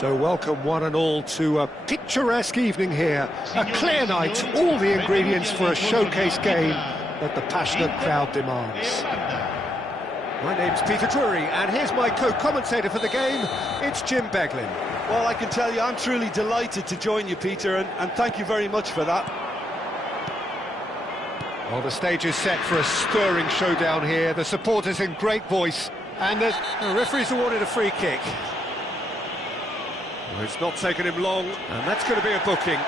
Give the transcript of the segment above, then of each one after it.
So welcome one and all to a picturesque evening here, a clear night, all the ingredients for a showcase game that the passionate crowd demands. My name's Peter Drury, and here's my co-commentator for the game, it's Jim Beglin. Well, I can tell you, I'm truly delighted to join you, Peter, and thank you very much for that. Well, the stage is set for a stirring showdown here, the supporters in great voice, and the referee's awarded a free kick. Well, it's not taken him long, and that's going to be a booking.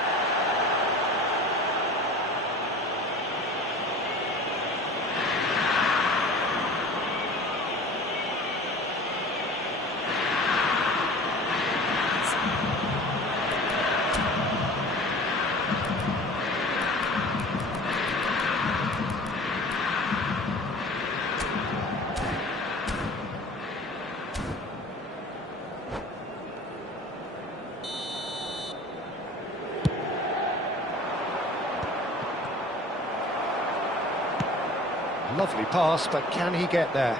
Lovely pass, but can he get there?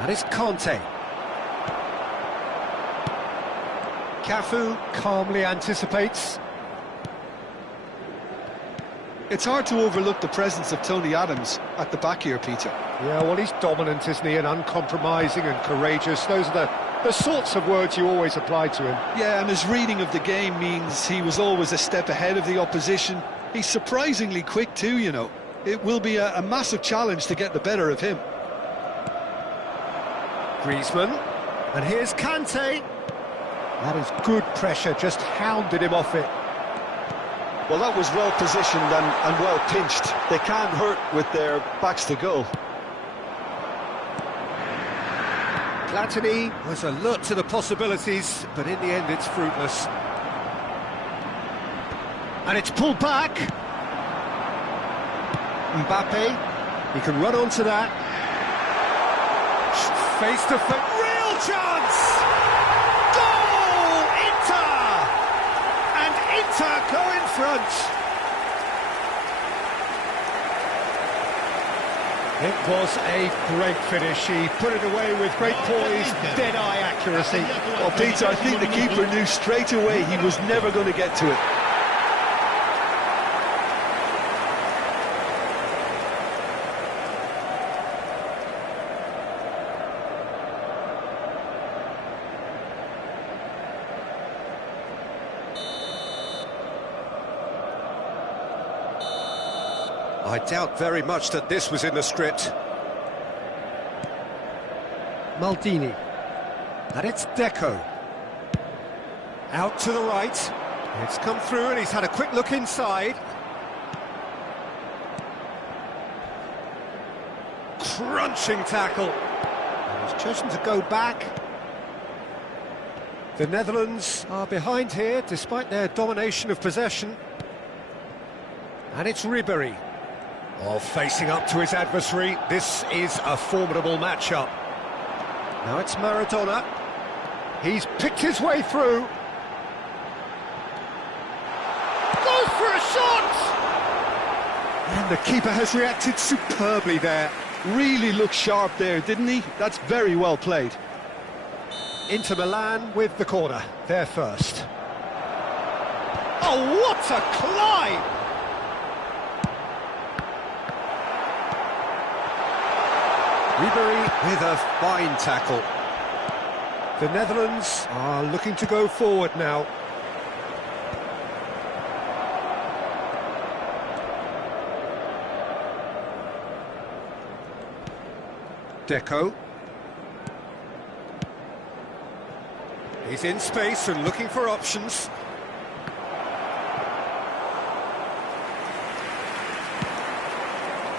That is Conte. Cafu calmly anticipates. It's hard to overlook the presence of Tony Adams at the back here, Peter. Yeah, well, he's dominant, isn't he, and uncompromising and courageous. Those are the sorts of words you always apply to him. Yeah, and his reading of the game means he was always a step ahead of the opposition. He's surprisingly quick too, you know. It will be a massive challenge to get the better of him. Griezmann, and here's Kante. That is good pressure, just hounded him off it. Well, that was well positioned and well pinched. They can't hurt with their backs to goal. Platini was alert to the possibilities, but in the end it's fruitless. And it's pulled back. Mbappe, he can run onto that. Face to face, real chance! Goal! Inter! And Inter go in front. It was a great finish. He put it away with great poise, dead-eye accuracy. Well, Peter, I think the keeper knew straight away he was never going to get to it. I doubt very much that this was in the script. Maldini. And it's Deco. Out to the right. It's come through and he's had a quick look inside. Crunching tackle. And he's chosen to go back. The Netherlands are behind here despite their domination of possession. And it's Ribéry. Oh, facing up to his adversary, this is a formidable matchup. Now it's Maradona. He's picked his way through. Goes for a shot! And the keeper has reacted superbly there. Really looked sharp there, didn't he? That's very well played. Inter Milan with the corner, they're first. Oh, what a climb! Ribéry with a fine tackle. The Netherlands are looking to go forward now. Deco. He's in space and looking for options.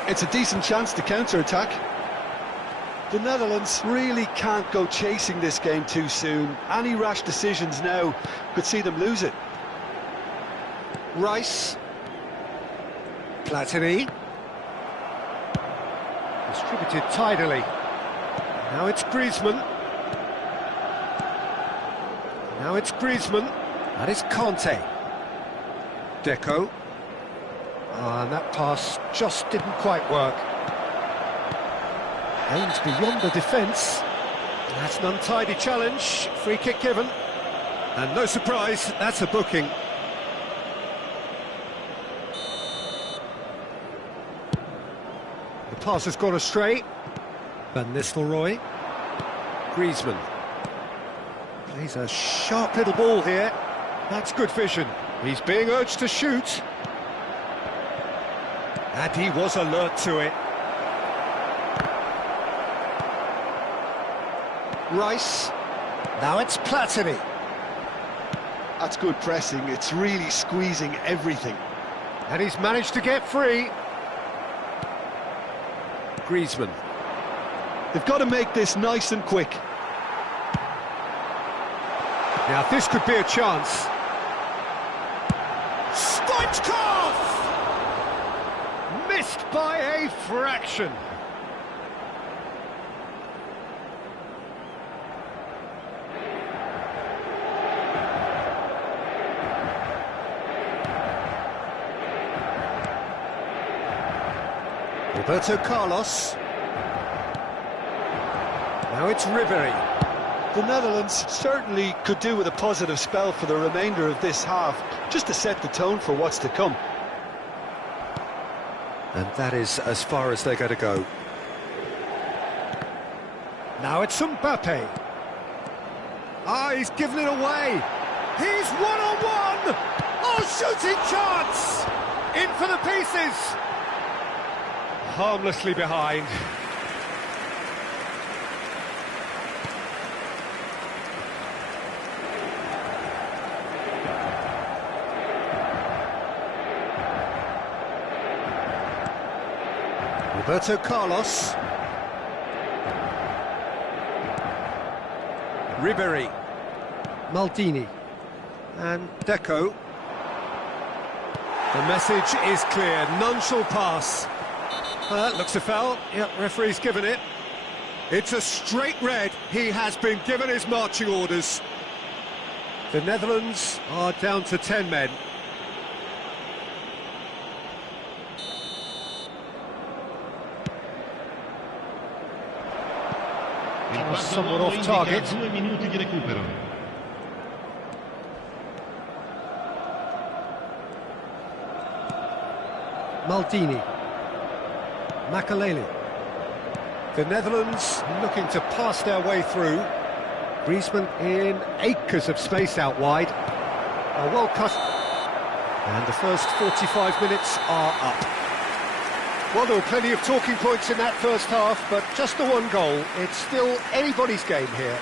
It's a decent chance to counter-attack. The Netherlands really can't go chasing this game too soon. Any rash decisions now could see them lose it. Rice. Platini. Distributed tidily. Now it's Griezmann. Now it's Griezmann. That is Conte. Deco. And that pass just didn't quite work. Aims beyond the defence. That's an untidy challenge. Free kick given. And no surprise, that's a booking. The pass has gone astray. Van Nistelrooy. Griezmann. Plays a sharp little ball here. That's good vision. He's being urged to shoot. And he was alert to it. Rice. Now it's Platini. That's good pressing. It's really squeezing everything. And he's managed to get free. Griezmann. They've got to make this nice and quick. Now this could be a chance. Stoichkov! Missed by a fraction. Roberto Carlos. Now it's Ribery. The Netherlands certainly could do with a positive spell for the remainder of this half, just to set the tone for what's to come. And that is as far as they're going to go. Now it's Mbappe. Ah, he's given it away. He's one-on-one! Oh, shooting chance! In for the pieces! Harmlessly behind. Roberto Carlos. Ribery. Maldini. And Deco. The message is clear. None shall pass. Looks a foul. Yep, referee's given it. It's a straight red. He has been given his marching orders. The Netherlands are down to 10 men. Somewhat off target. Maldini. Makaleli. The Netherlands looking to pass their way through. Griezmann in acres of space out wide. A well cut. And the first 45 minutes are up. Well, there were plenty of talking points in that first half, but just the one goal. It's still anybody's game here.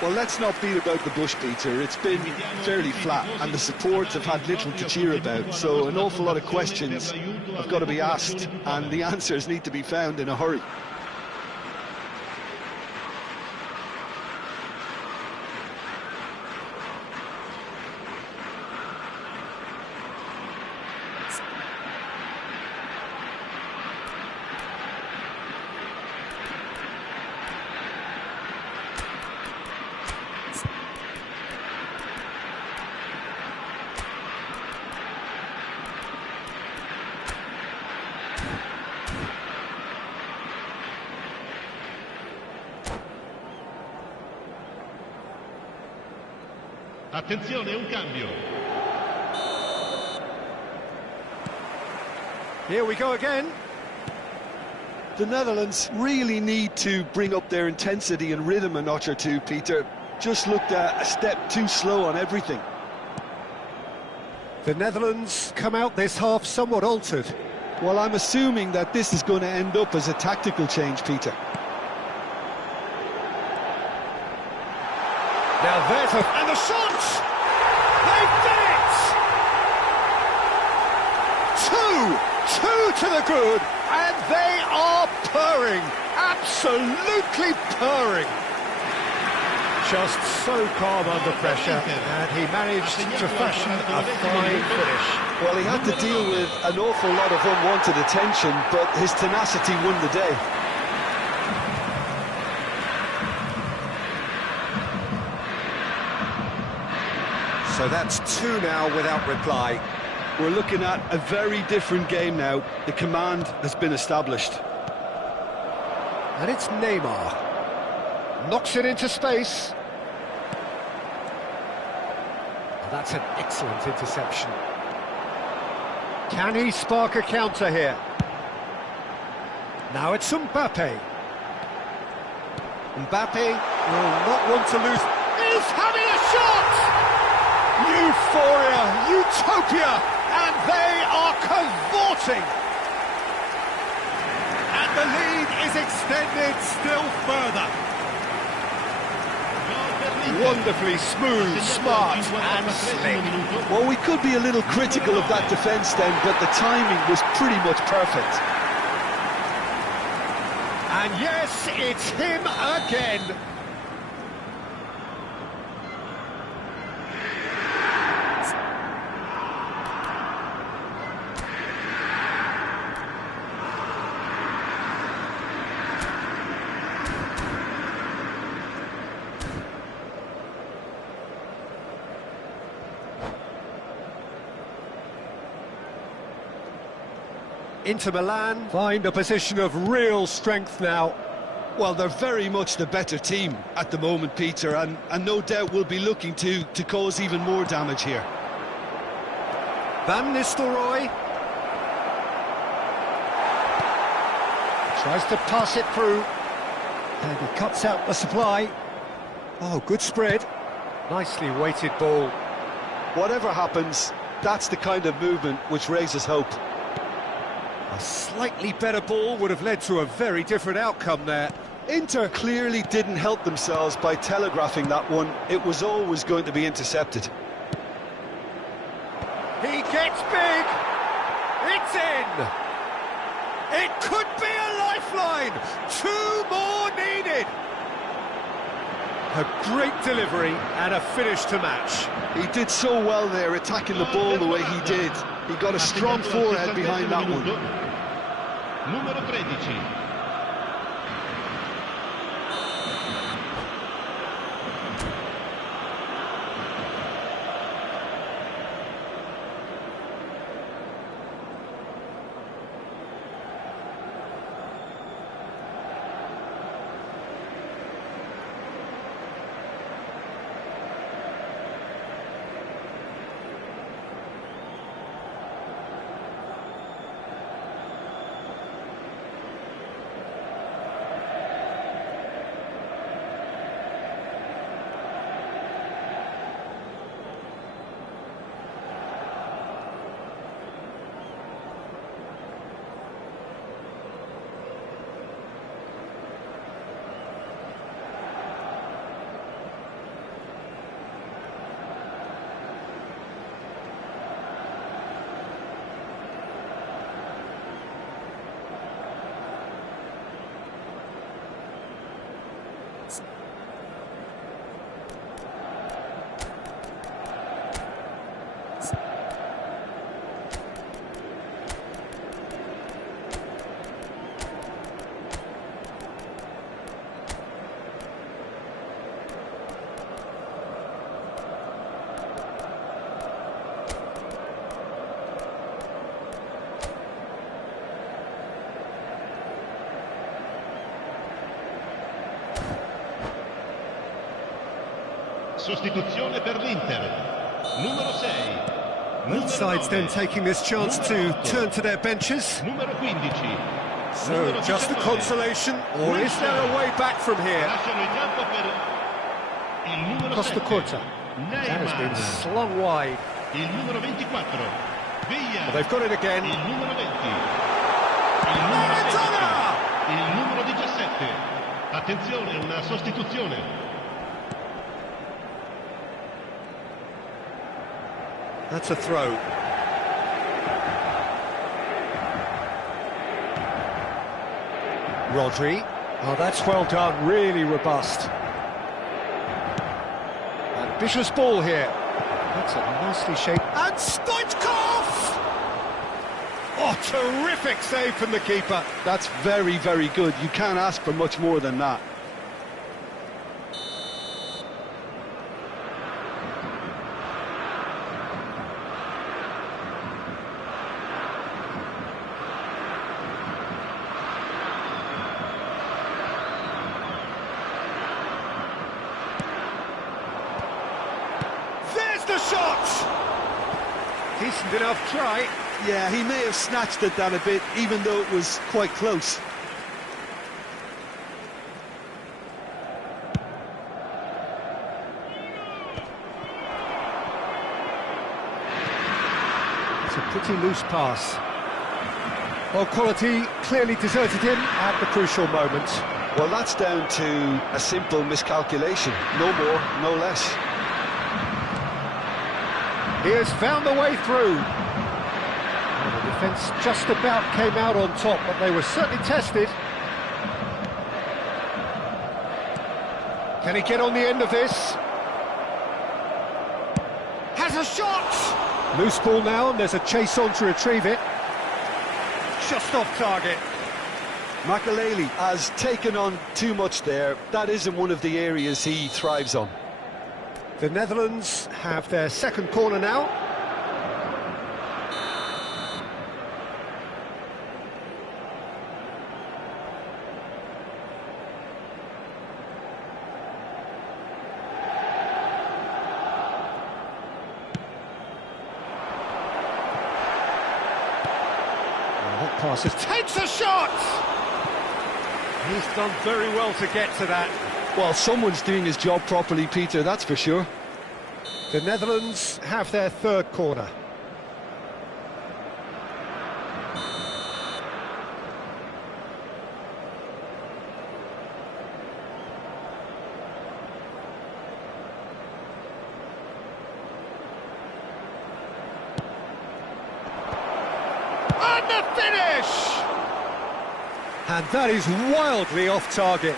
Well, let's not beat about the bush, Peter. It's been fairly flat, and the supports have had little to cheer about, so an awful lot of questions have got to be asked, and the answers need to be found in a hurry. Attenzione, un cambio. Here we go again. The Netherlands really need to bring up their intensity and rhythm a notch or two, Peter. Just looked a step too slow on everything. The Netherlands come out this half somewhat altered. Well, I'm assuming that this is going to end up as a tactical change, Peter. Now there's and the shot! They've done it! Two to the good, and they are purring, absolutely purring. Just so calm under pressure, and he managed to fashion a fine finish. Well, he had to deal with an awful lot of unwanted attention, but his tenacity won the day. So that's two now without reply. We're looking at a very different game now. The command has been established. And it's Neymar. Knocks it into space. Oh, that's an excellent interception. Can he spark a counter here? Now it's Mbappe. Mbappe will not want to lose. He's having a shot! Euphoria, utopia, and they are cavorting. And the lead is extended still further. Wonderfully smooth, smart, and slick. Well, we could be a little critical of that defence then, but the timing was pretty much perfect. And yes, it's him again. Inter Milan find a position of real strength now. Well, they're very much the better team at the moment, Peter, and no doubt will be looking to cause even more damage here. Van Nistelrooy tries to pass it through, and he cuts out the supply. Oh, good spread. Nicely weighted ball. Whatever happens, that's the kind of movement which raises hope. A slightly better ball would have led to a very different outcome there. Inter clearly didn't help themselves by telegraphing that one. It was always going to be intercepted. He gets big. It's in. It could be a lifeline. 2 more needed. A great delivery and a finish to match. He did so well there, attacking the ball the way he did. He got a strong forehead behind that one. Numero 13. Sostituzione per l'Inter. Numero 6. Both sides then taking this chance to turn to their benches. Numero 15. So, just a consolation, or is there a way back from here? Costa Curta. That has been slung wide. Il numero 24. Via. Well, they've got it again. Il numero 20. Il numero 16. Il numero 17. Attenzione, una sostituzione. That's a throw. Rodri. Oh, that's well done, really robust. Ambitious ball here. That's a nicely shaped... And Stoichkov! Oh, terrific save from the keeper. That's very, very good. You can't ask for much more than that. The shot! Decent enough try. Yeah, he may have snatched at that a bit, even though it was quite close. It's a pretty loose pass. Well, quality clearly deserted him at the crucial moment. Well, that's down to a simple miscalculation. No more, no less. He has found the way through. Well, the defence just about came out on top, but they were certainly tested. Can he get on the end of this? Has a shot! Loose ball now, and there's a chase on to retrieve it. Just off target. Makelele has taken on too much there. That isn't one of the areas he thrives on. The Netherlands have their second corner now. passes, takes a shot! He's done very well to get to that. Well, someone's doing his job properly, Peter, that's for sure. The Netherlands have their third corner. And the finish! And that is wildly off target.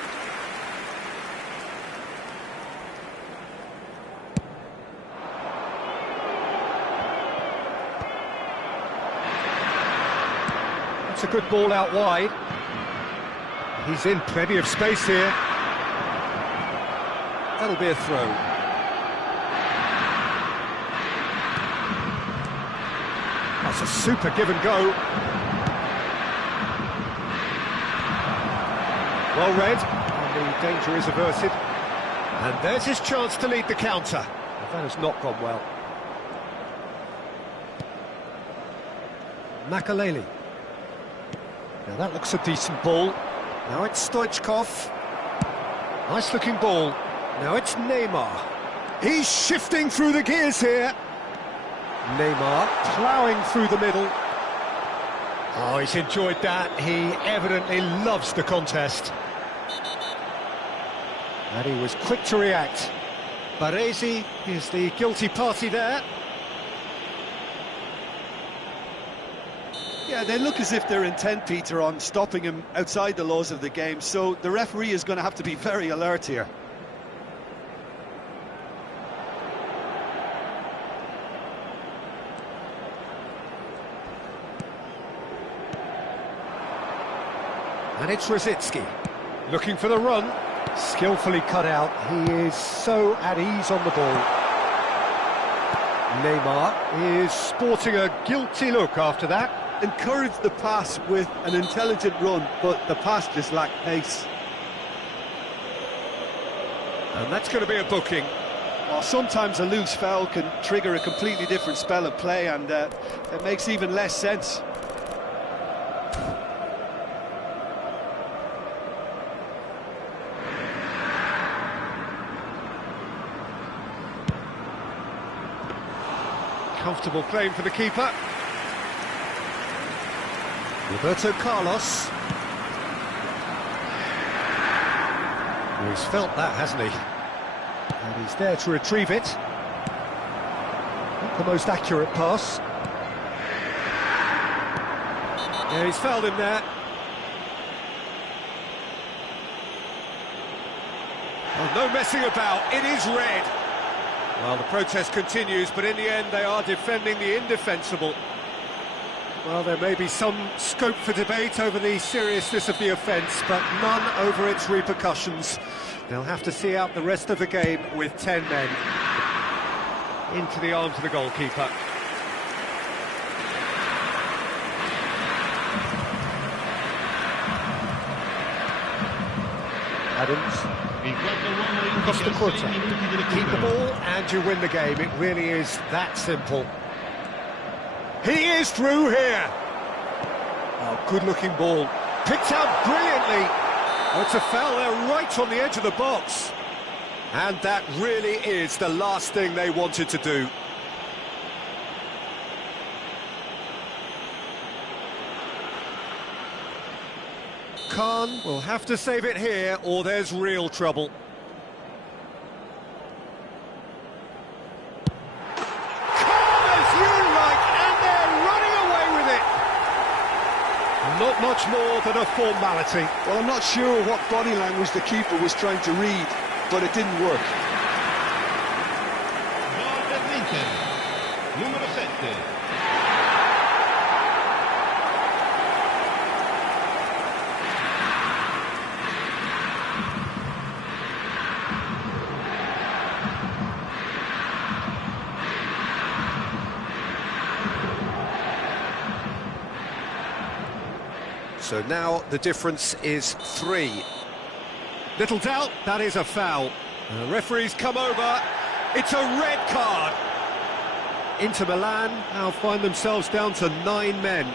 That's a good ball out wide. He's in plenty of space here. That'll be a throw. That's a super give and go. Well read, and the danger is averted. And there's his chance to lead the counter. But that has not gone well. Makaleli. Now that looks a decent ball. Now it's Stoichkov. Nice looking ball. Now it's Neymar. He's shifting through the gears here. Neymar ploughing through the middle. Oh, he's enjoyed that. He evidently loves the contest. And he was quick to react. Baresi is the guilty party there. Yeah, they look as if they're intent, Peter, on stopping him outside the laws of the game, so the referee is going to have to be very alert here. And it's Rosicki, looking for the run, skillfully cut out. He is so at ease on the ball. Neymar is sporting a guilty look after that. Encouraged the pass with an intelligent run, but the pass just lacked pace. And that's going to be a booking. Well, sometimes a loose foul can trigger a completely different spell of play, and it makes even less sense. Comfortable claim for the keeper. Roberto Carlos. Well, he's felt that, hasn't he? And he's there to retrieve it. Not the most accurate pass. Yeah, he's fouled him there. Oh, no messing about, it is red. Well, the protest continues, but in the end they are defending the indefensible. Well, there may be some scope for debate over the seriousness of the offence, but none over its repercussions. They'll have to see out the rest of the game with 10 men. Into the arms of the goalkeeper. Adams. Costa Curta. Keep the ball and you win the game. It really is that simple. He is through here. Oh, good-looking ball. Picked out brilliantly. Oh, it's a foul there right on the edge of the box. And that really is the last thing they wanted to do. Khan will have to save it here or there's real trouble. Not much more than a formality. Well, I'm not sure what body language the keeper was trying to read, but it didn't work. Numero 7. So now the difference is 3. Little doubt, that is a foul. And the referee's come over. It's a red card. Inter Milan now find themselves down to 9 men.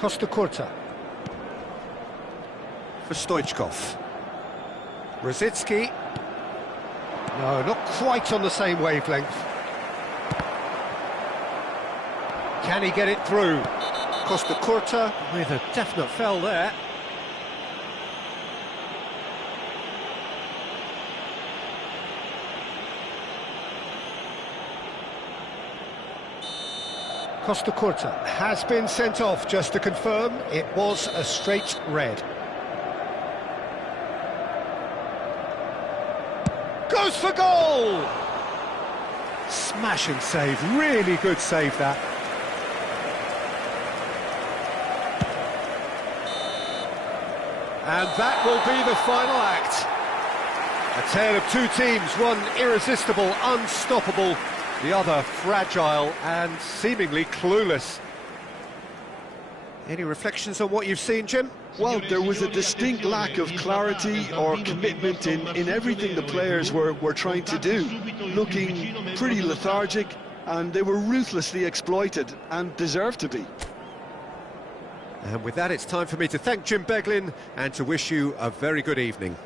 Costa Curta. For Stoichkov. Rosicki. No, not quite on the same wavelength. Can he get it through? Costa Curta with a definite fell there. Costa Curta has been sent off, just to confirm. It was a straight red. Goes for goal! Smash and save, really good save that. And that will be the final act. A tale of two teams, one irresistible, unstoppable, the other fragile and seemingly clueless. Any reflections on what you've seen, Jim? Well, there was a distinct lack of clarity or commitment in everything the players were trying to do, looking pretty lethargic, and they were ruthlessly exploited and deserved to be. And with that, it's time for me to thank Jim Beglin and to wish you a very good evening.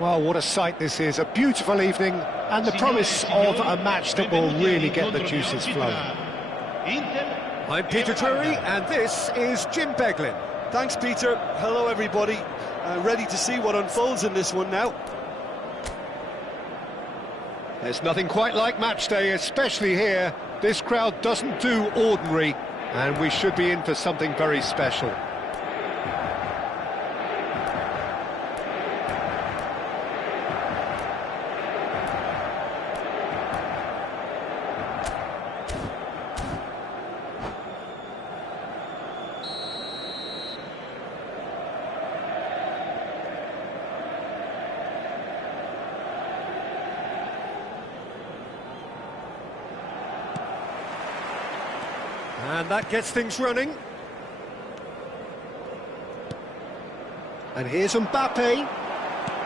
Well, what a sight this is, a beautiful evening, and the promise of a match that will really get the juices flowing. I'm Peter Drury, and this is Jim Beglin. Thanks, Peter. Hello, everybody. Ready to see what unfolds in this one now. There's nothing quite like match day, especially here. This crowd doesn't do ordinary, and we should be in for something very special. And that gets things running. And here's Mbappe.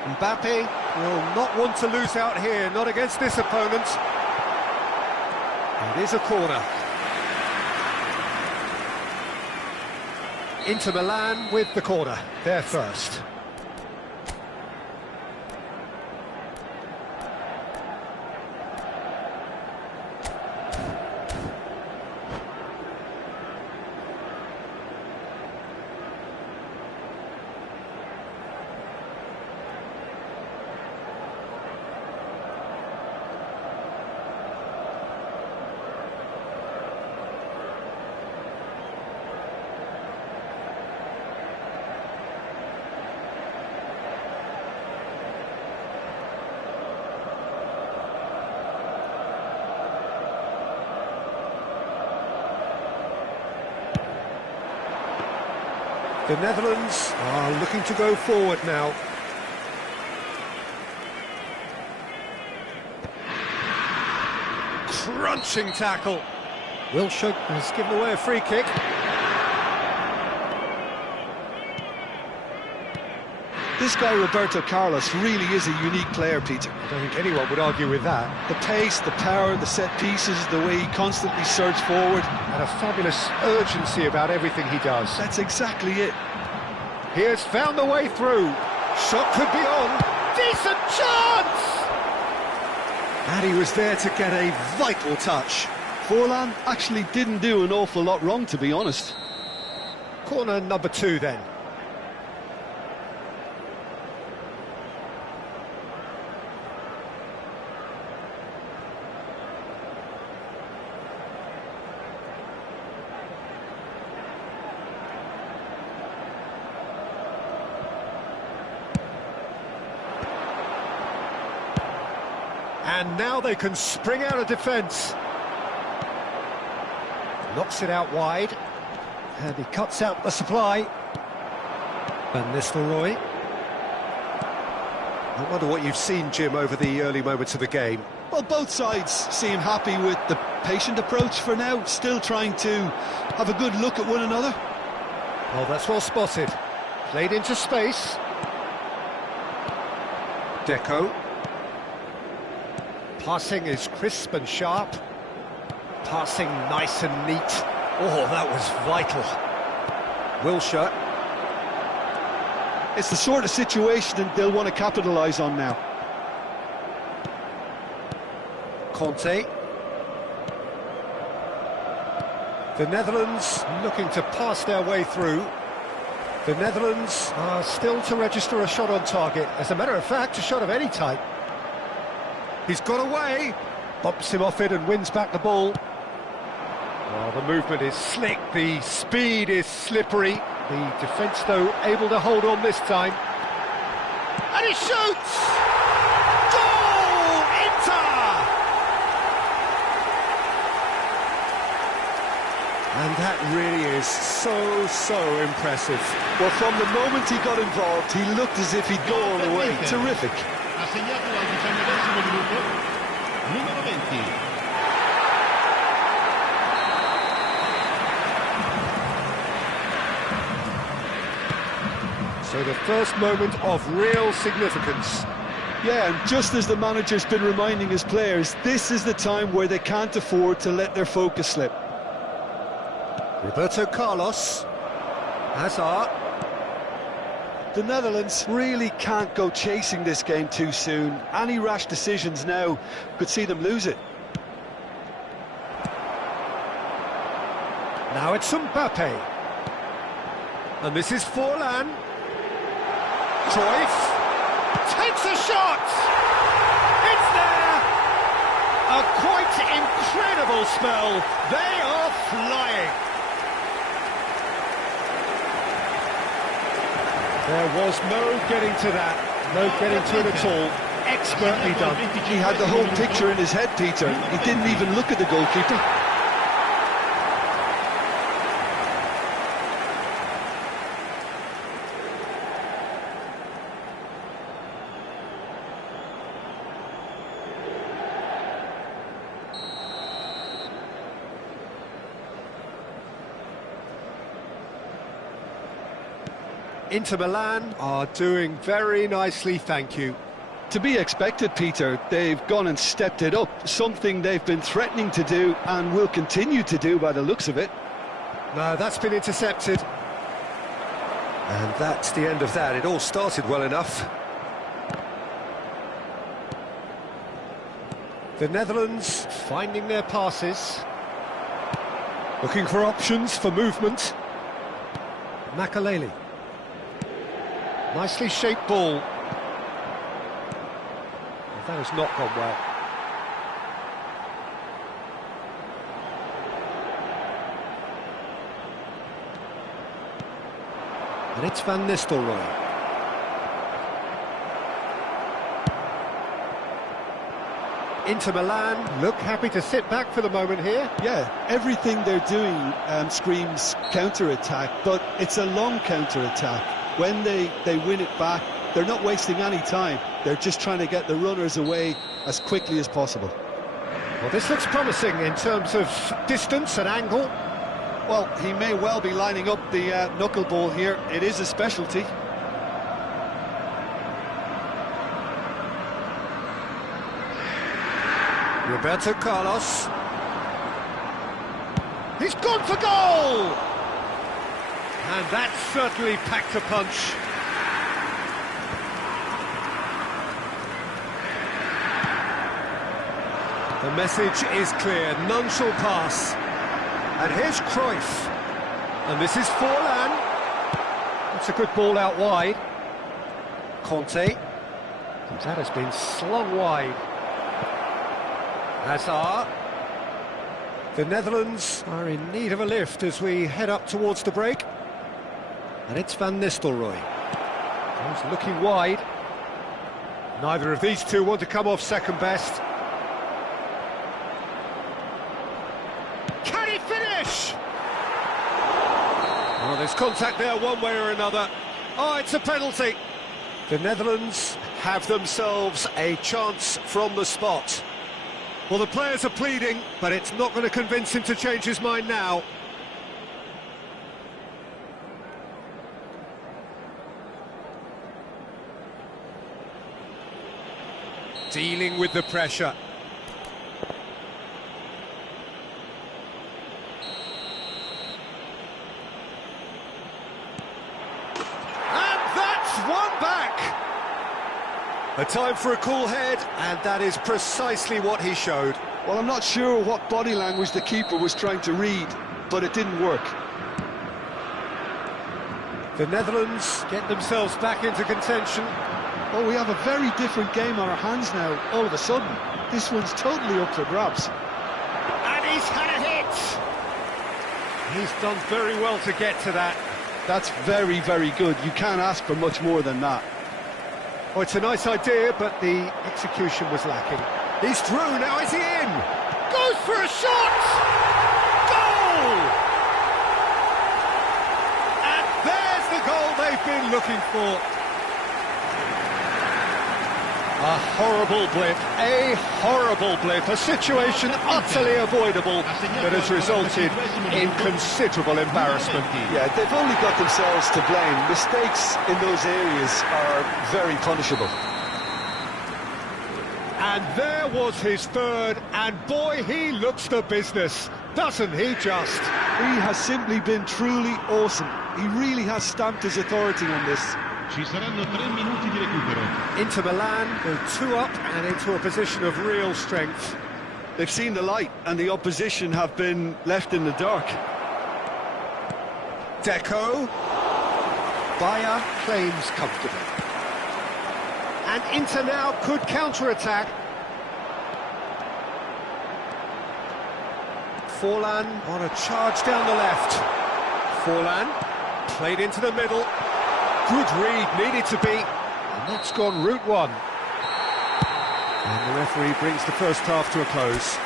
Mbappe will not want to lose out here, not against this opponent. It is a corner. Inter Milan with the corner, they're first. The Netherlands are looking to go forward now. Crunching tackle. Wilshere has given away a free kick. This guy, Roberto Carlos, really is a unique player, Peter. I don't think anyone would argue with that. The pace, the power, the set pieces, the way he constantly surges forward. And a fabulous urgency about everything he does. That's exactly it. He has found the way through. Shot could be on. Decent chance! And he was there to get a vital touch. Forlan actually didn't do an awful lot wrong, to be honest. Corner number 2 then. And now they can spring out of defence. Knocks it out wide. And he cuts out the supply. Van Nistelrooy. I wonder what you've seen, Jim, over the early moments of the game. Well, both sides seem happy with the patient approach for now, still trying to have a good look at one another. Well, that's well spotted. Played into space. Deco. Passing is crisp and sharp. Passing nice and neat. Oh, that was vital. Wilshere. It's the sort of situation that they'll want to capitalise on now. Conte. The Netherlands looking to pass their way through. The Netherlands are still to register a shot on target. As a matter of fact, a shot of any type. He's got away, bumps him off it and wins back the ball. Well, the movement is slick, the speed is slippery. The defence, though, able to hold on this time. And he shoots! Goal! Inter! And that really is so impressive. Well, from the moment he got involved, he looked as if he'd go all the way. Terrific. Ha segnato al 19esimo minuto, numero 20. So the first moment of real significance. Yeah, and just as the manager's been reminding his players, this is the time where they can't afford to let their focus slip. Roberto Carlos. Hazard. The Netherlands really can't go chasing this game too soon. Any rash decisions now could see them lose it. Now it's Mbappe. And this is Forlan. Cruyff takes a shot! It's there! A quite incredible spell. They are flying. There was no getting to that, no getting to it at all. Expertly done. He had the whole picture in his head, Peter. He didn't even look at the goalkeeper. Inter Milan are doing very nicely, thank you. To be expected, Peter. They've gone and stepped it up, something they've been threatening to do and will continue to do by the looks of it. No, that's been intercepted. And that's the end of that. It all started well enough. The Netherlands finding their passes. Looking for options for movement. Makaleli. Nicely shaped ball. That has not gone well. And it's Van Nistelrooy. Inter Milan look happy to sit back for the moment here. Yeah, everything they're doing screams counter-attack, but it's a long counter-attack. When they win it back, they're not wasting any time. They're just trying to get the runners away as quickly as possible. Well, this looks promising in terms of distance and angle. Well, he may well be lining up the knuckleball here. It is a specialty. Roberto Carlos. He's gone for goal! And that certainly packed a punch. The message is clear, none shall pass. And here's Cruyff. And this is Forlan. That's a good ball out wide. Conte. That has been slung wide. Hazard. The Netherlands are in need of a lift as we head up towards the break. And it's Van Nistelrooy. He's looking wide. Neither of these two want to come off second best. Can he finish? Oh, there's contact there one way or another. Oh, it's a penalty. The Netherlands have themselves a chance from the spot. Well, the players are pleading, but it's not going to convince him to change his mind now. Dealing with the pressure. And that's one back! A time for a cool head, and that is precisely what he showed. Well, I'm not sure what body language the keeper was trying to read, but it didn't work. The Netherlands get themselves back into contention. Oh, we have a very different game on our hands now, all of a sudden. This one's totally up for grabs. And he's had a hit! He's done very well to get to that. That's very, very good. You can't ask for much more than that. Oh, it's a nice idea, but the execution was lacking. He's through, now is he in? Goes for a shot! Goal! And there's the goal they've been looking for. A horrible blip, a situation utterly avoidable that has resulted in considerable embarrassment. Yeah, they've only got themselves to blame. Mistakes in those areas are very punishable. And there was his third, and boy, he looks the business, doesn't he just? He has simply been truly awesome. He really has stamped his authority on this. Ci saranno 3 minuti di recupero. Inter Milan go 2 up and into a position of real strength. They've seen the light and the opposition have been left in the dark. Deco. Bayer claims comfortably. And Inter now could counter-attack. Forlan on a charge down the left. Forlan played into the middle. Good read, needed to be. And that's gone route one. And the referee brings the first half to a close.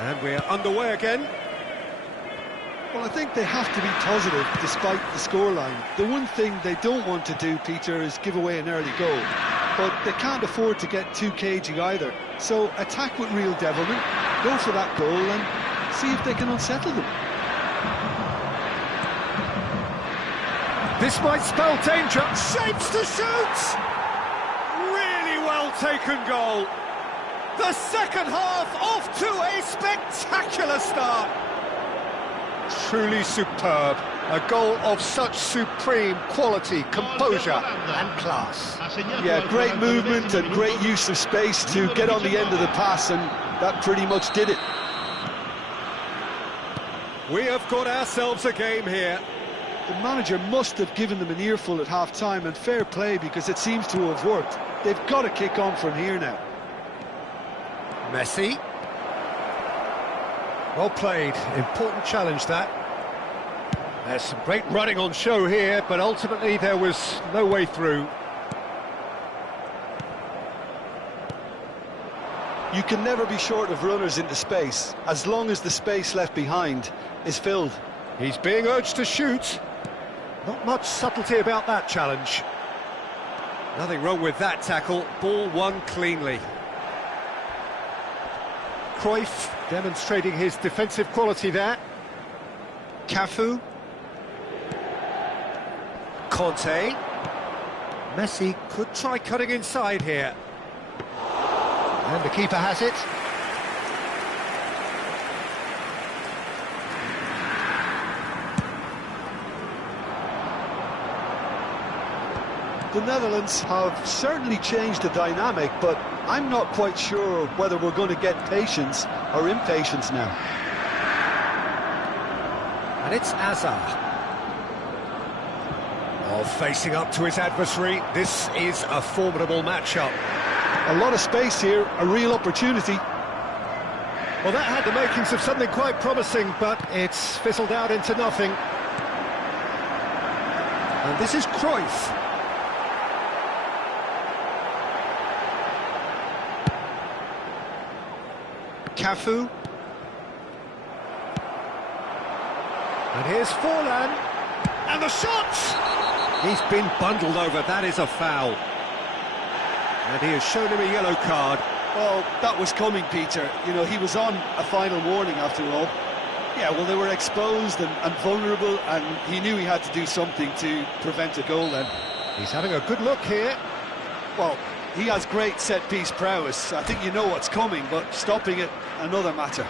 And we're underway again. Well, I think they have to be positive despite the scoreline. The one thing they don't want to do, Peter, is give away an early goal. But they can't afford to get too cagey either. So attack with real devilment, go for that goal and see if they can unsettle them. This might spell danger. Shapes to shoot! Really well taken goal. The second half off to a spectacular start. Truly superb. A goal of such supreme quality, composure and class. Yeah, great movement and great use of space to get on the end of the pass, and that pretty much did it. We have got ourselves a game here. The manager must have given them an earful at half-time, and fair play because it seems to have worked. They've got to kick on from here now. Messi. Well played. Important challenge, that. There's some great running on show here, but ultimately there was no way through. You can never be short of runners into space, as long as the space left behind is filled. He's being urged to shoot. Not much subtlety about that challenge. Nothing wrong with that tackle. Ball won cleanly. Cruyff demonstrating his defensive quality there. Cafu. Conte. Messi could try cutting inside here. And the keeper has it. The Netherlands have certainly changed the dynamic, but I'm not quite sure whether we're going to get patience or impatience now. And it's Azar. Oh, facing up to his adversary, this is a formidable matchup. A lot of space here, a real opportunity. Well, that had the makings of something quite promising, but it's fizzled out into nothing. And this is Cruyff. Cafu. And here's Forlan. And the shot! He's been bundled over, that is a foul. And he has shown him a yellow card. Well, that was coming, Peter. You know, he was on a final warning after all. Yeah, well, they were exposed and vulnerable, and he knew he had to do something to prevent a goal then. He's having a good look here. Well, he has great set-piece prowess. I think you know what's coming, but stopping it, another matter.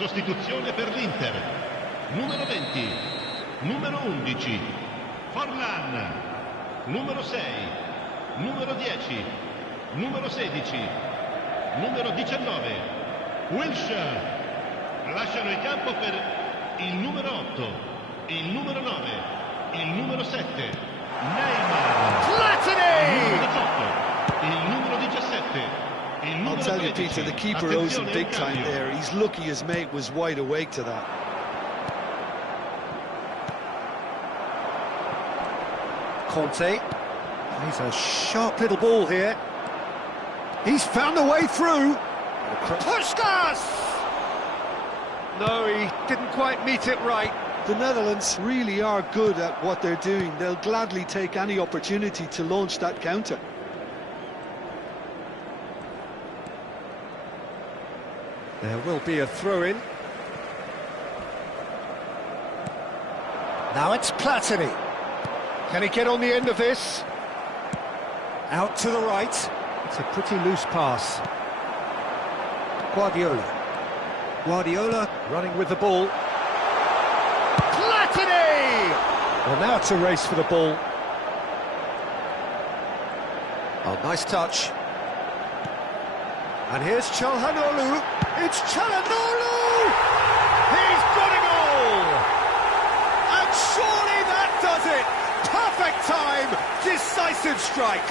Sostituzione per l'Inter. Numero 20, numero 11, Forlan, numero 6, numero 10, numero 16, numero 19, Wilshere. Lasciano il campo per il numero 8, il numero 9, il numero 7, Neymar. Platini! Il numero 18, il numero 17, il numero 13. Peter, the keeper owes him big time there. He's lucky his mate was wide awake to that. Conte. He's a sharp little ball here. He's found a way through. Puskas! No, he didn't quite meet it right. The Netherlands really are good at what they're doing. They'll gladly take any opportunity to launch that counter. There will be a throw-in. Now it's Platini. Can he get on the end of this? Out to the right. It's a pretty loose pass. Guardiola running with the ball. Platini! Well, now it's a race for the ball. Oh, nice touch. And here's Çalhanoğlu. It's Çalhanoğlu! He's got a goal! And surely that does it! Perfect time! Decisive strike!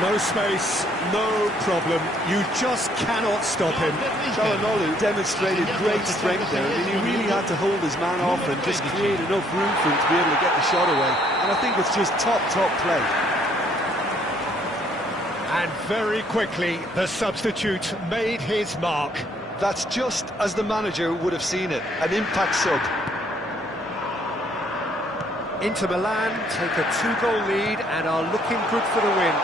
No space, no problem. You just cannot stop him. Çalhanoğlu demonstrated great strength there. I mean, he really had to hold his man off and just create enough room for him to be able to get the shot away. And I think it's just top play. And very quickly, the substitute made his mark. That's just as the manager would have seen it, an impact sub. Inter Milan take a 2-goal lead and are looking good for the win.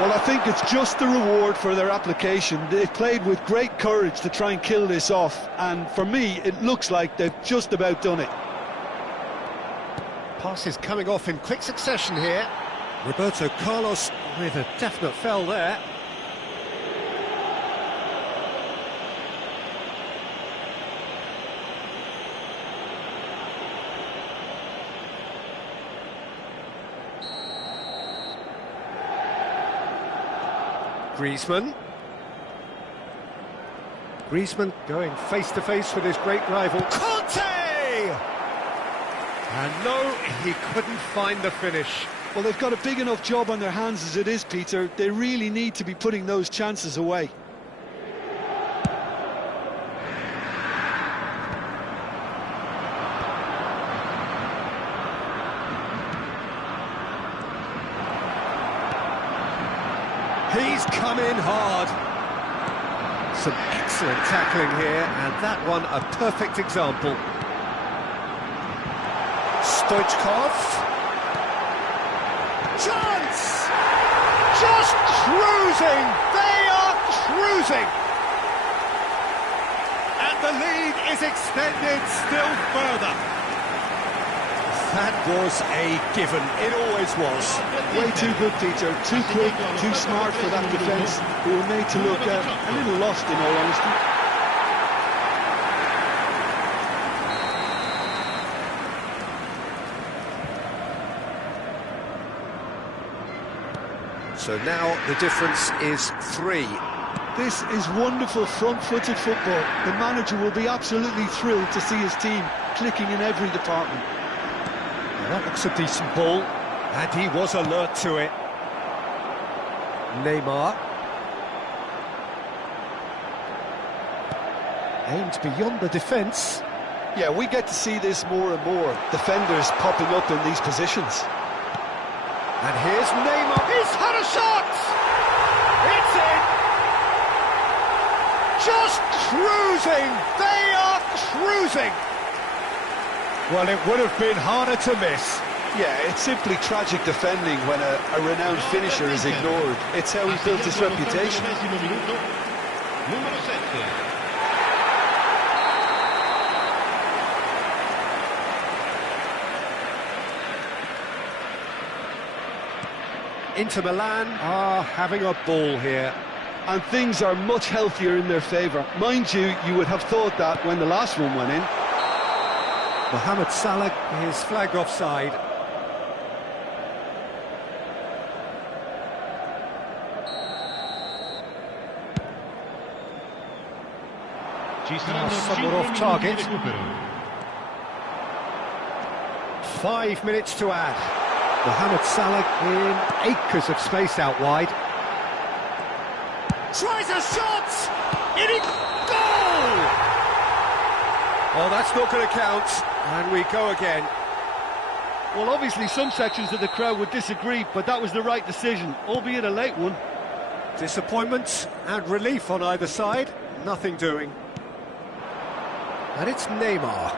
Well, I think it's just the reward for their application. They've played with great courage to try and kill this off, and for me, it looks like they've just about done it. Passes coming off in quick succession here. Roberto Carlos with a definite foul there. Griezmann going face-to-face with his great rival, Conte! And no, he couldn't find the finish. Well, they've got a big enough job on their hands as it is, Peter. They really need to be putting those chances away. He's come in hard. Some excellent tackling here, and that one a perfect example. Stoichkov. Chance! Just cruising! They are cruising! And the lead is extended still further. That was a given. It always was. Way too good, Peter. Too quick, too smart for that defence, who were made to look a little lost, in all honesty. So now the difference is 3. This is wonderful front-footed football. The manager will be absolutely thrilled to see his team clicking in every department. Well, that looks a decent ball, and he was alert to it. Neymar. Aimed beyond the defence. Yeah, we get to see this more and more. Defenders popping up in these positions. And here's Neymar. He's had a shot! It's in! Just cruising! They are cruising! Well, it would have been harder to miss. Yeah, it's simply tragic defending when a renowned finisher is ignored. It's how he built his reputation. Inter Milan are having a ball here. And things are much healthier in their favour. Mind you, you would have thought that when the last one went in. Mohamed Salah is flagged offside. Somewhat off target. 5 minutes to add. Mohamed Salah in acres of space out wide. Tries a shot! In it, goal! Oh, that's not going to count, and we go again. Well, obviously some sections of the crowd would disagree, but that was the right decision, albeit a late one. Disappointment and relief on either side, nothing doing. And it's Neymar.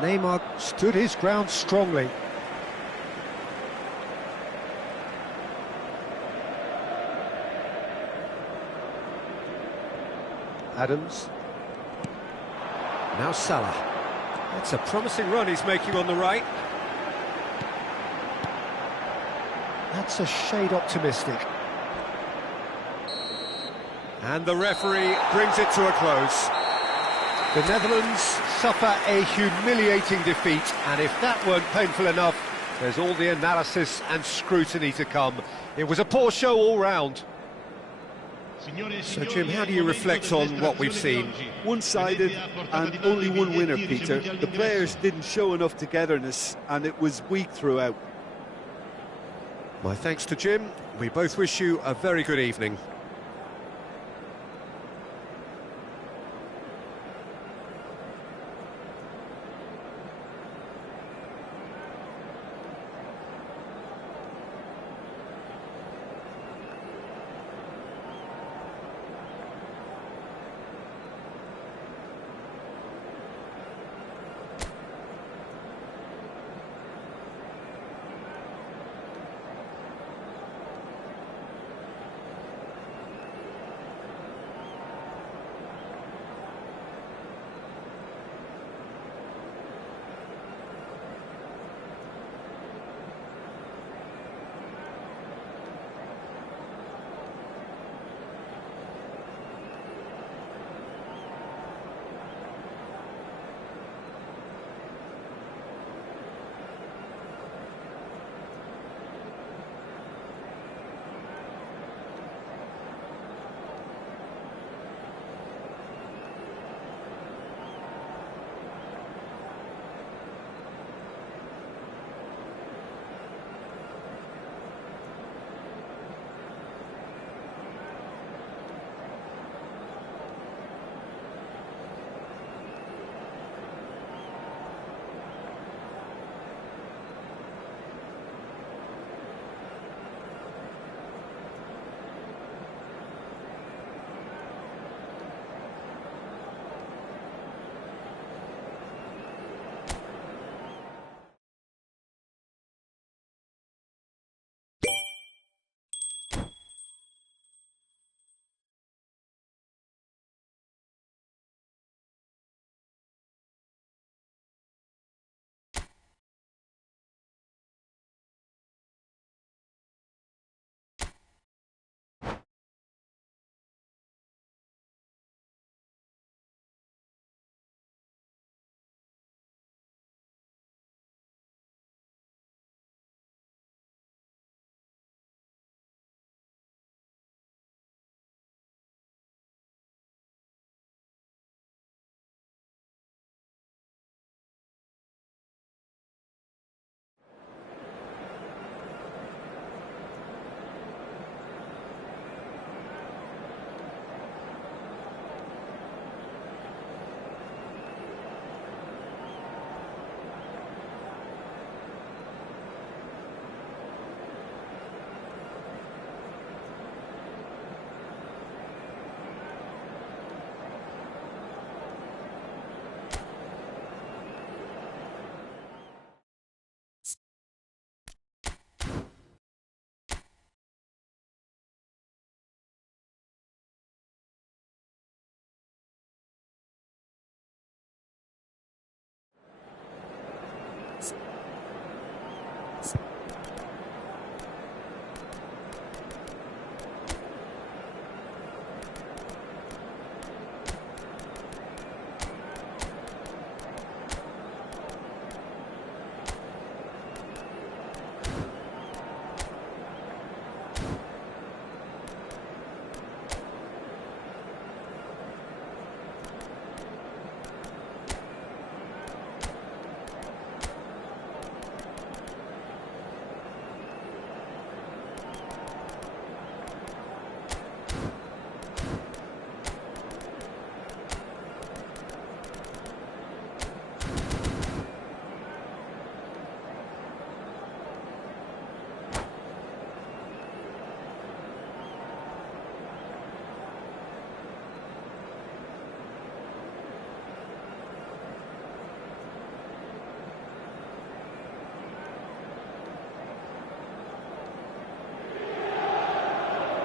Neymar stood his ground strongly. Adams. Now Salah. That's a promising run he's making on the right. That's a shade optimistic. And the referee brings it to a close. The Netherlands suffer a humiliating defeat, and if that weren't painful enough, there's all the analysis and scrutiny to come. It was a poor show all round. So, Jim, how do you reflect on what we've seen? One-sided and only one winner, Peter. The players didn't show enough togetherness, and it was weak throughout. My thanks to Jim. We both wish you a very good evening.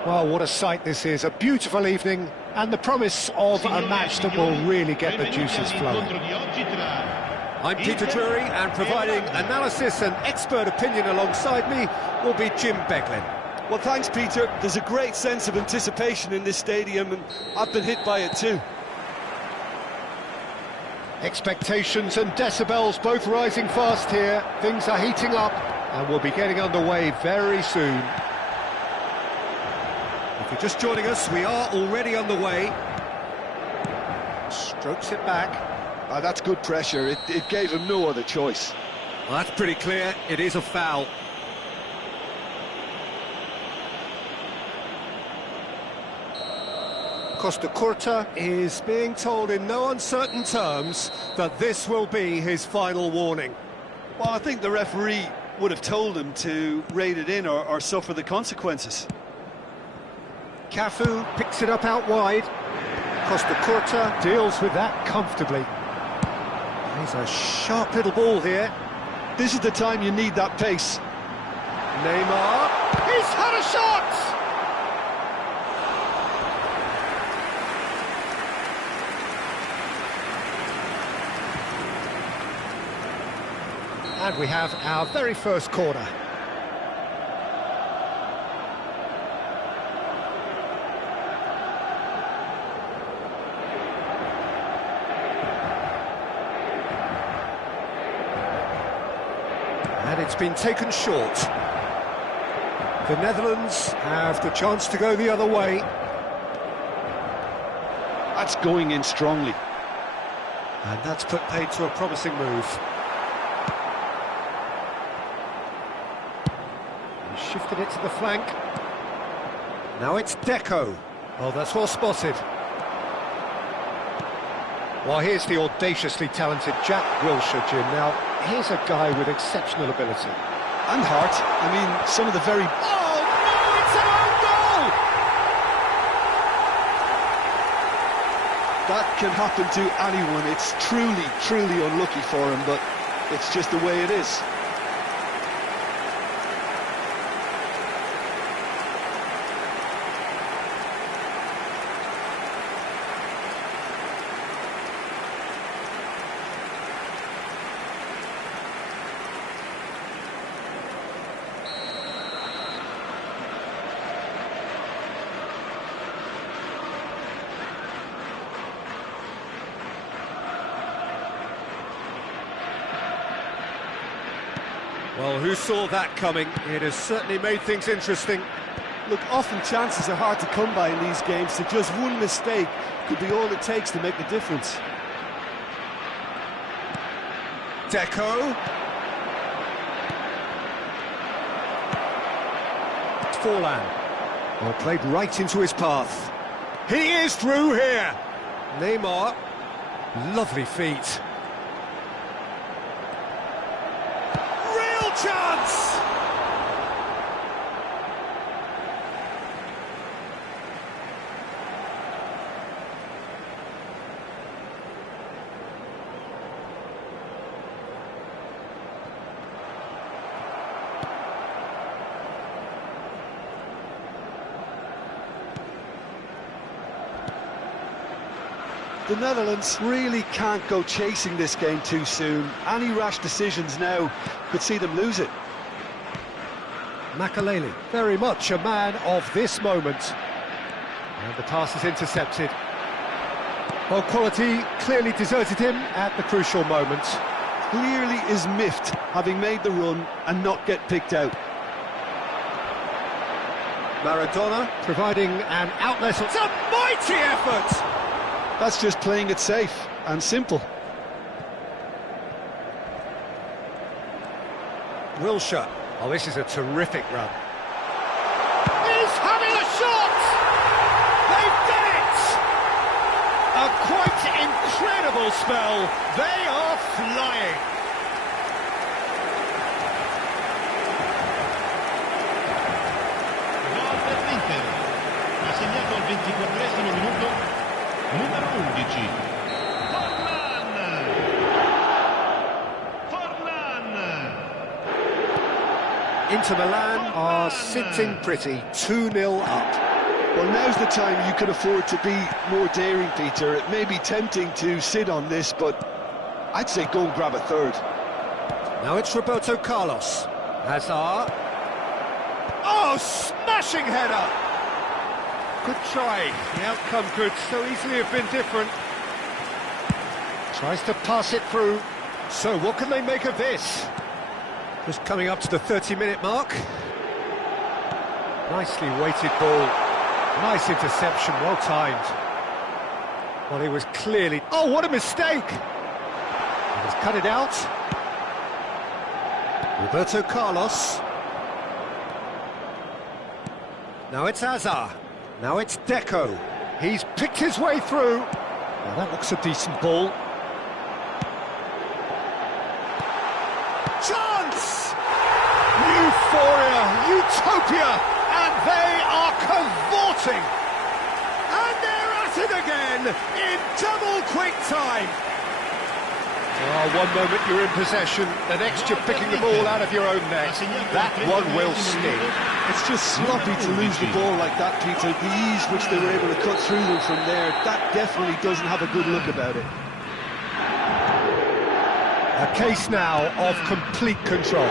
Well, what a sight this is, a beautiful evening, and the promise of a match that will really get the juices flowing. I'm Peter Drury, and providing analysis and expert opinion alongside me will be Jim Beglin. Well, thanks, Peter. There's a great sense of anticipation in this stadium, and I've been hit by it too. Expectations and decibels both rising fast here. Things are heating up, and we'll be getting underway very soon. If you're just joining us, we are already on the way. Strokes it back. That's good pressure. It gave him no other choice. Well, that's pretty clear. It is a foul. Costa Curta Is being told in no uncertain terms that this will be his final warning. Well, I think the referee would have told him to rate it in or suffer the consequences. Cafu picks it up out wide. Costa Curta deals with that comfortably. He's a sharp little ball here. This is the time you need that pace. Neymar, he's had a shot! And we have our very first corner. And it's been taken short. The Netherlands have the chance to go the other way. That's going in strongly. And that's put paid to a promising move. He shifted it to the flank. Now it's Deco. Oh, that's well spotted. Well, here's the audaciously talented Jack Wilshere, Jim. Now, here's a guy with exceptional ability. And heart. I mean, some of the very... Oh, no, it's an own goal! That can happen to anyone. It's truly, truly unlucky for him, but it's just the way it is. Well, who saw that coming? It has certainly made things interesting. Look, often chances are hard to come by in these games, so just one mistake could be all it takes to make the difference. Deco. Forlan. Well, played right into his path. He is through here! Neymar. Lovely feet. Chance! The Netherlands really can't go chasing this game too soon. Any rash decisions now could see them lose it. Makaleli, very much a man of this moment. And the pass is intercepted. Well, quality clearly deserted him at the crucial moment. Clearly is miffed, having made the run and not get picked out. Maradona providing an outlet. It's a mighty effort! That's just playing it safe and simple. Wilshere. Oh, this is a terrific run. He's having a shot! They've done it! A quite incredible spell. They are flying. Gol per l'Inter. Ha segnato al 24esimo minuto numero 11. Inter Milan are sitting pretty, 2-0 up. Well, now's the time you can afford to be more daring, Peter. It may be tempting to sit on this, but I'd say go and grab a third. Now it's Roberto Carlos. Hazard. Oh, smashing header! Good try. The outcome could so easily have been different. Tries to pass it through. So what can they make of this? Just coming up to the 30-minute mark. Nicely weighted ball. Nice interception, well timed. Well, he was clearly... Oh, what a mistake! He's cut it out. Roberto Carlos. Now it's Hazard. Now it's Deco. He's picked his way through. Well, that looks a decent ball. Chance! Euphoria, utopia, and they are cavorting. And they're at it again in double quick time. Oh, one moment you're in possession, the next you're picking the ball out of your own net. That one will sting. It's just sloppy to lose the ball like that, Peter. The ease which they were able to cut through them from there, that definitely doesn't have a good look about it. A case now of complete control.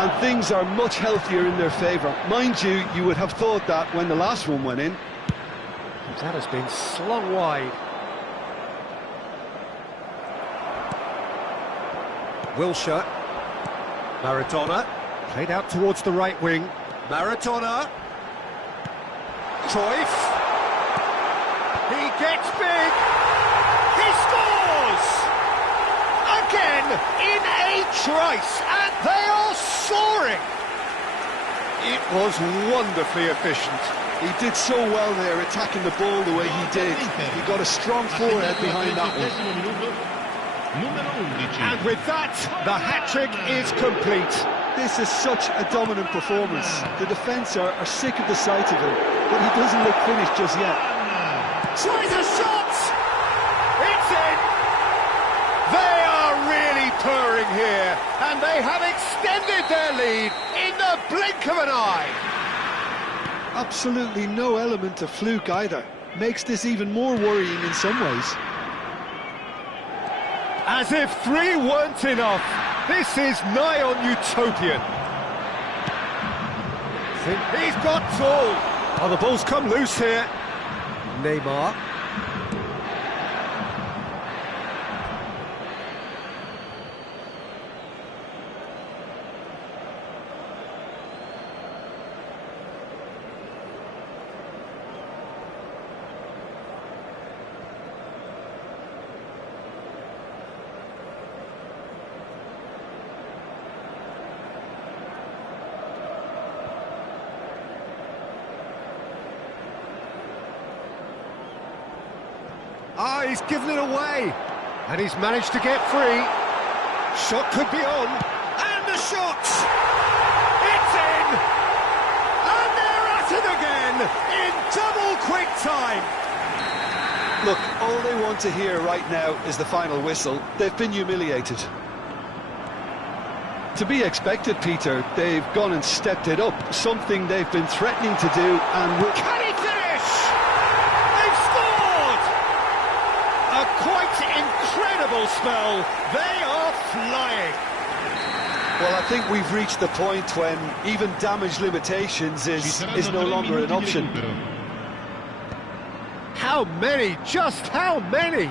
And things are much healthier in their favour. Mind you, you would have thought that when the last one went in. That has been slung wide. Wilshere. Maradona. Played out towards the right wing. Maradona. Cruyff. He gets big. He scores! Again in a trice, and they are soaring. It was wonderfully efficient. He did so well there, attacking the ball the way he did. He got a strong forehead behind that one. And with that, the hat-trick is complete. This is such a dominant performance. The defence are sick of the sight of him, but he doesn't look finished just yet. Tries a shot! It's in! They are really purring here, and they have extended their lead in the blink of an eye. Absolutely no element of fluke either. Makes this even more worrying in some ways. As if 3 weren't enough, this is nigh on utopian. He's got tall. Oh, the ball's come loose here. Neymar. Ah, he's given it away. And he's managed to get free. Shot could be on. And the shot! It's in! And they're at it again in double quick time. Look, all they want to hear right now is the final whistle. They've been humiliated. To be expected, Peter. They've gone and stepped it up. Something they've been threatening to do and will... Can he finish? They've scored! A quite incredible spell. They are flying. Well, I think we've reached the point when even damage limitations is no longer an option. How many? Just how many?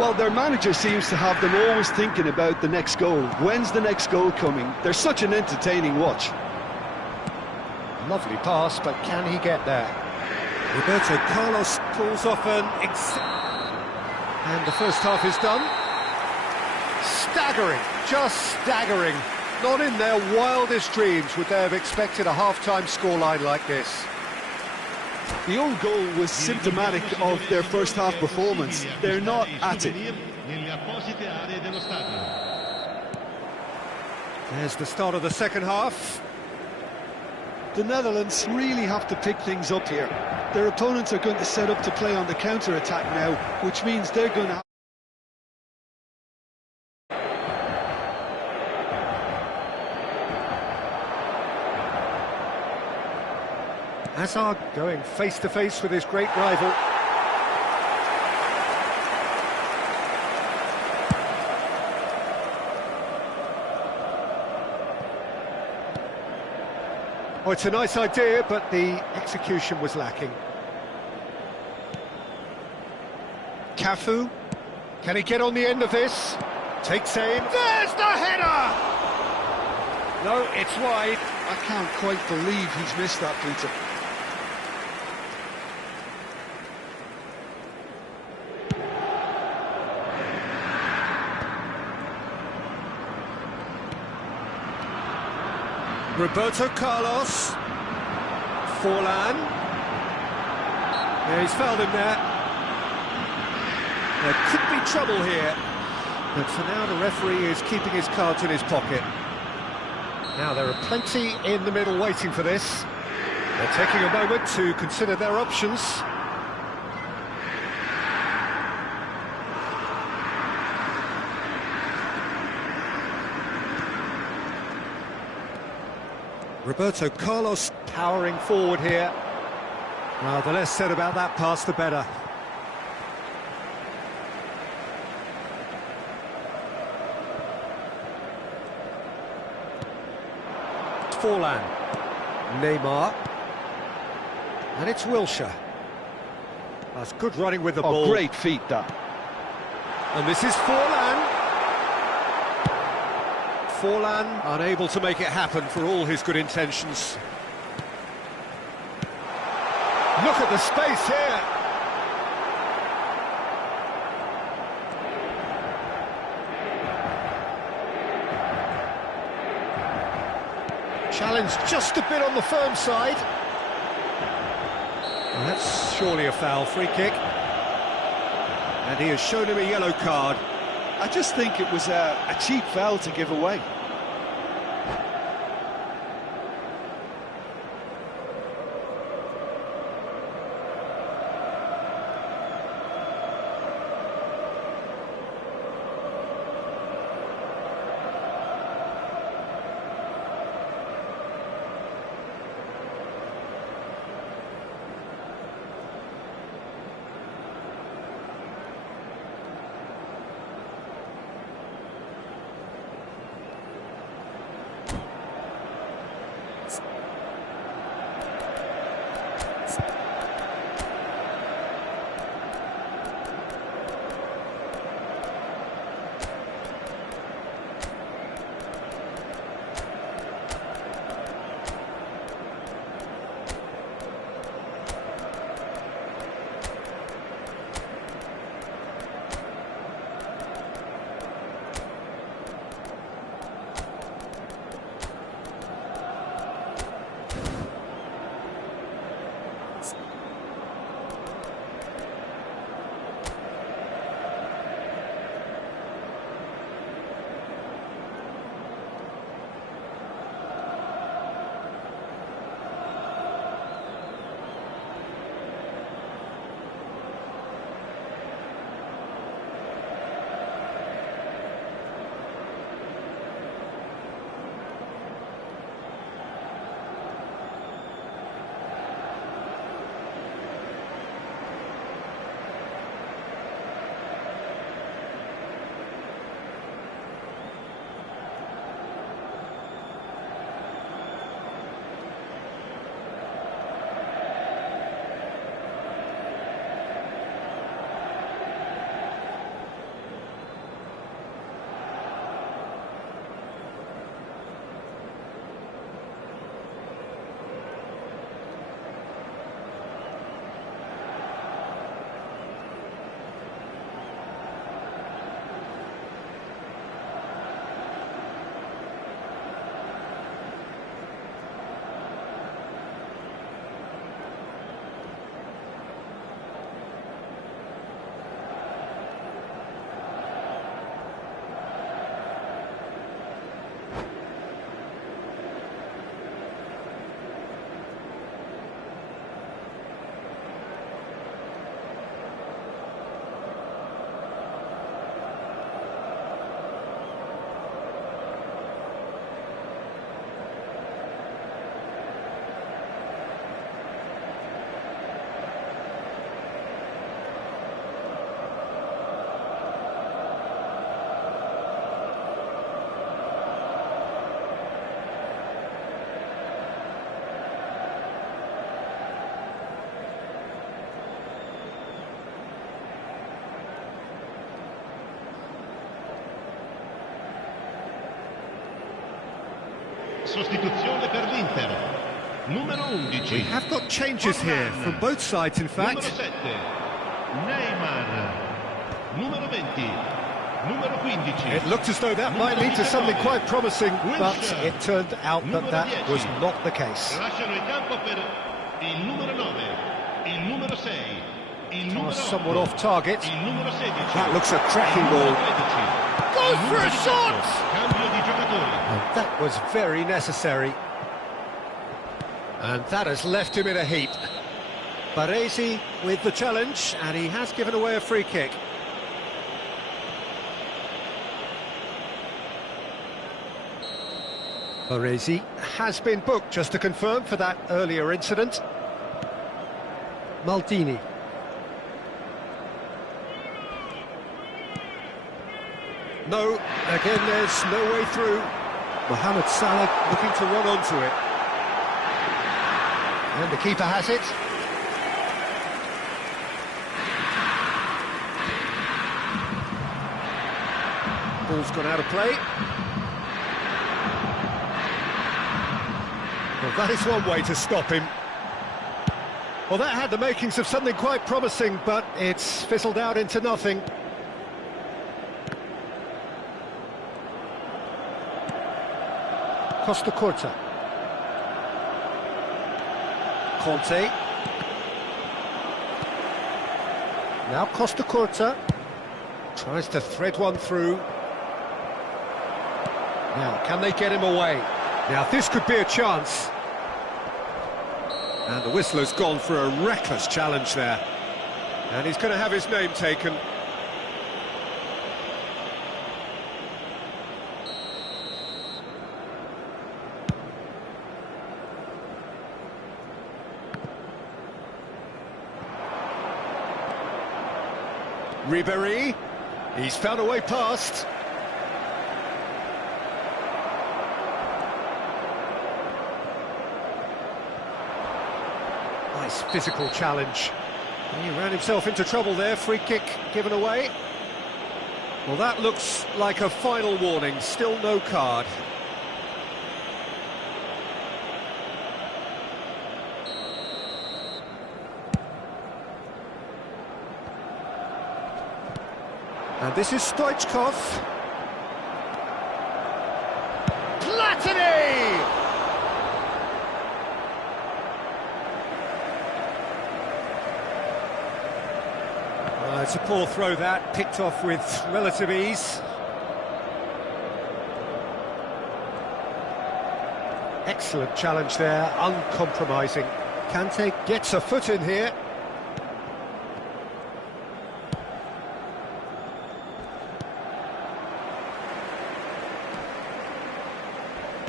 Well, their manager seems to have them always thinking about the next goal. When's the next goal coming? They're such an entertaining watch. Lovely pass, but can he get there? Roberto Carlos pulls off an... And the first half is done. Staggering, just staggering. Not in their wildest dreams would they have expected a half-time scoreline like this. The own goal was symptomatic of their first half performance. They're not at it. There's the start of the second half. The Netherlands really have to pick things up here. Their opponents are going to set up to play on the counter-attack now, which means they're going to... Hazard going face-to-face with his great rival. Oh, it's a nice idea, but the execution was lacking. Cafu, can he get on the end of this? Takes aim, there's the header! No, it's wide. I can't quite believe he's missed that, Peter. Roberto Carlos. Forlan. Yeah, he's fouled him there. There could be trouble here. But for now, the referee is keeping his cards in his pocket. Now, there are plenty in the middle waiting for this. They're taking a moment to consider their options. Roberto Carlos Powering forward here. Well, the less said about that pass, the better. Forlan. Neymar. And it's Wilshere. That's good running with the ball. Oh, great feet, that. And this is Forlan. Forlan unable to make it happen for all his good intentions. Look at the space here. Challenge just a bit on the firm side. Well, that's surely a foul, free kick. And he has shown him a yellow card. I just think it was a cheap foul to give away. Sostituzione per l'Inter. Numero 11. We have got changes here from both sides, in Numero fact. 7. Neymar. Numero 20. Numero 15. It looked as though that might lead to something quite promising, but it turned out that that was not the case. Lasciano il campo per il numero 9, il numero 6, il numero 8, Somewhat off target. il numero 16. That looks a cracking il numero ball. 13. Goes il for a numero 18. shot! Cambio di giocatori. That was very necessary. And that has left him in a heap. Baresi with the challenge, And he has given away a free kick. Baresi has been booked, just to confirm, for that earlier incident. Maldini. No, again there's no way through. Mohamed Salah Looking to run onto it. and the keeper has it. Ball's gone out of play. Well, that is one way to stop him. Well, that had the makings of something quite promising, but it's fizzled out into nothing. Costa Curta. Conte. Now Costa Curta. Tries to thread one through. Now, can they get him away? Now, this could be a chance. And the whistler's gone for a reckless challenge there. And he's going to have his name taken. Ribéry. He's found a way past. Nice physical challenge. He ran himself into trouble there, free kick given away. Well, that looks like a final warning, still no card. And this is Stoichkov. Platini! It's a poor throw that, picked off with relative ease. Excellent challenge there, uncompromising. Kante gets a foot in here.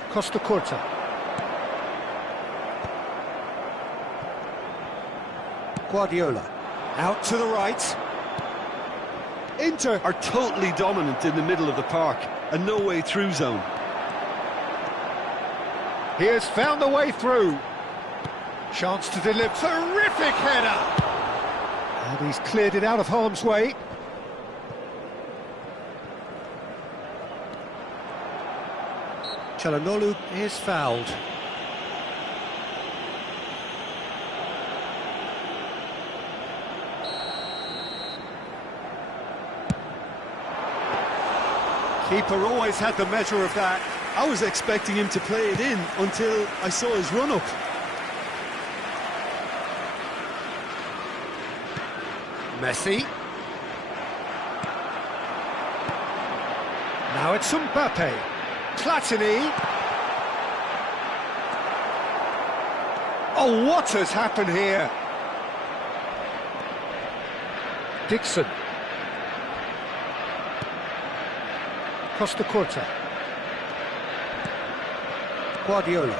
Costa Curta. Guardiola. Out to the right. Inter are totally dominant in the middle of the park, a no-way through zone. He has found the way through. Chance to deliver. Terrific header! And he's cleared it out of harm's way. Çalhanoğlu is fouled. Keeper always had the measure of that. I was expecting him to play it in until I saw his run-up. Messi. Now it's Mbappe. Platini. Oh, what has happened here? Dixon. Costa Curta. Guardiola.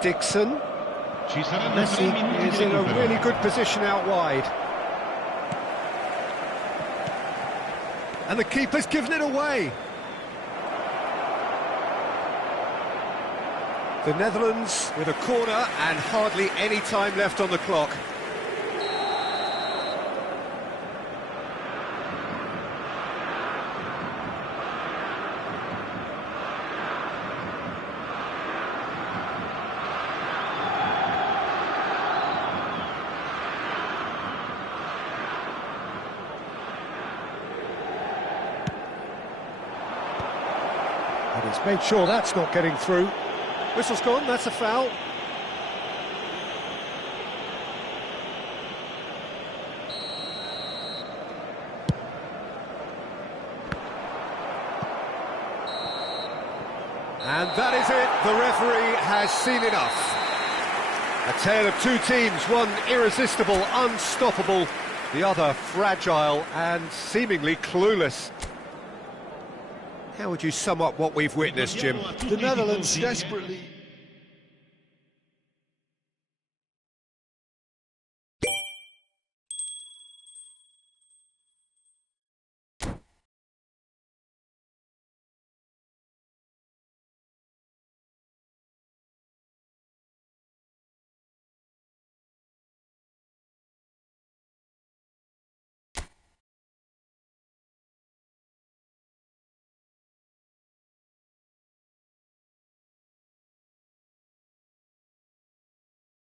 Dixon. Ci saranno 3 Messi minuti is di in a recupero. really good position out wide. And the keeper's given it away. The Netherlands with a corner and hardly any time left on the clock. And he's made sure that's not getting through. Whistle's gone, that's a foul. And that is it, the referee has seen enough. A tale of two teams, one irresistible, unstoppable, the other fragile and seemingly clueless. How would you sum up what we've witnessed, Jim? The Netherlands desperately